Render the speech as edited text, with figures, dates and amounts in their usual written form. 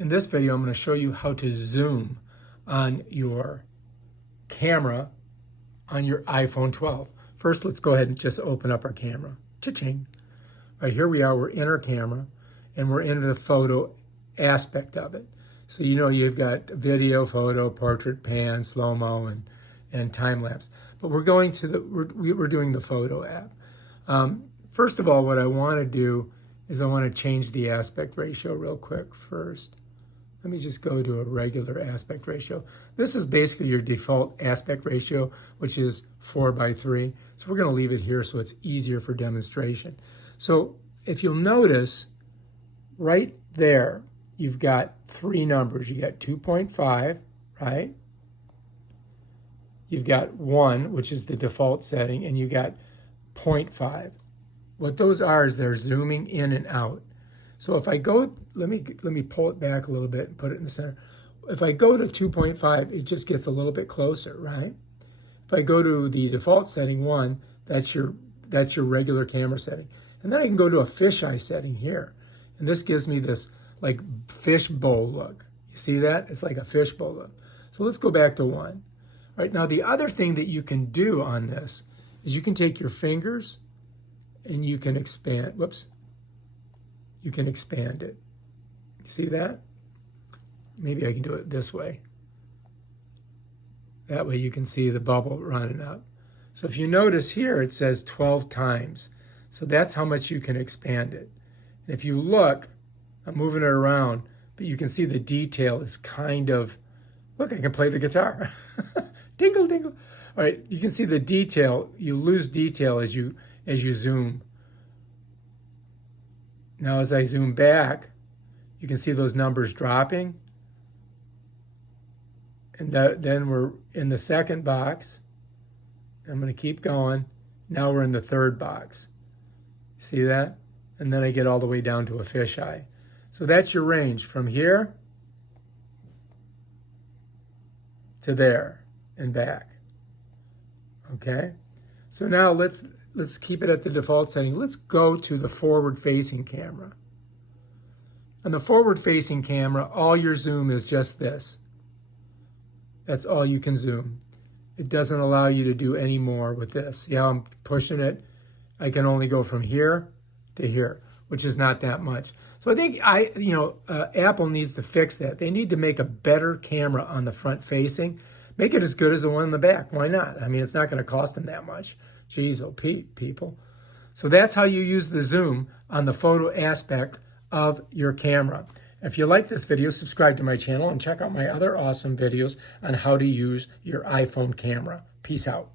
In this video, I'm going to show you how to zoom on your camera on your iPhone 12. First, let's go ahead and just open up our camera. Cha-ching. Right, here we are, we're in our camera, and we're in the photo aspect of it. So you know you've got video, photo, portrait, pan, slow-mo, and time-lapse. But we're going to we're doing the photo app. First of all, what I want to do is I want to change the aspect ratio real quick first. Let me just go to a regular aspect ratio. This is basically your default aspect ratio, which is 4:3. So we're going to leave it here so it's easier for demonstration. So if you'll notice, right there, you've got three numbers. You got 2.5, right? You've got 1, which is the default setting, and you got 0.5. What those are is they're zooming in and out. So if I go, let me pull it back a little bit and put it in the center. If I go to 2.5, it just gets a little bit closer, right? If I go to the default setting 1, that's your regular camera setting. And then I can go to a fisheye setting here. And this gives me this like fishbowl look. You see that? It's like a fishbowl look. So let's go back to 1. All right, now the other thing that you can do on this is you can take your fingers and you can expand, whoops, you can expand it. See that? Maybe I can do it this way. That way you can see the bubble running up. So if you notice here, it says 12 times. So that's how much you can expand it. And if you look, I'm moving it around, but you can see the detail is kind of, look, I can play the guitar. Dingle, dingle. All right, you can see the detail. You lose detail as you zoom. Now, as I zoom back, you can see those numbers dropping. And then we're in the second box. I'm going to keep going. Now we're in the third box. See that? And then I get all the way down to a fisheye. So that's your range from here to there and back. Okay? So now let's keep it at the default setting. Let's go to the forward-facing camera. On the forward-facing camera, all your zoom is just this. That's all you can zoom. It doesn't allow you to do any more with this. See how I'm pushing it? I can only go from here to here, which is not that much. So I think Apple needs to fix that. They need to make a better camera on the front-facing. Make it as good as the one in the back. Why not? I mean, it's not going to cost them that much. Jeez, oh, people. So that's how you use the zoom on the photo aspect of your camera. If you like this video, subscribe to my channel and check out my other awesome videos on how to use your iPhone camera. Peace out.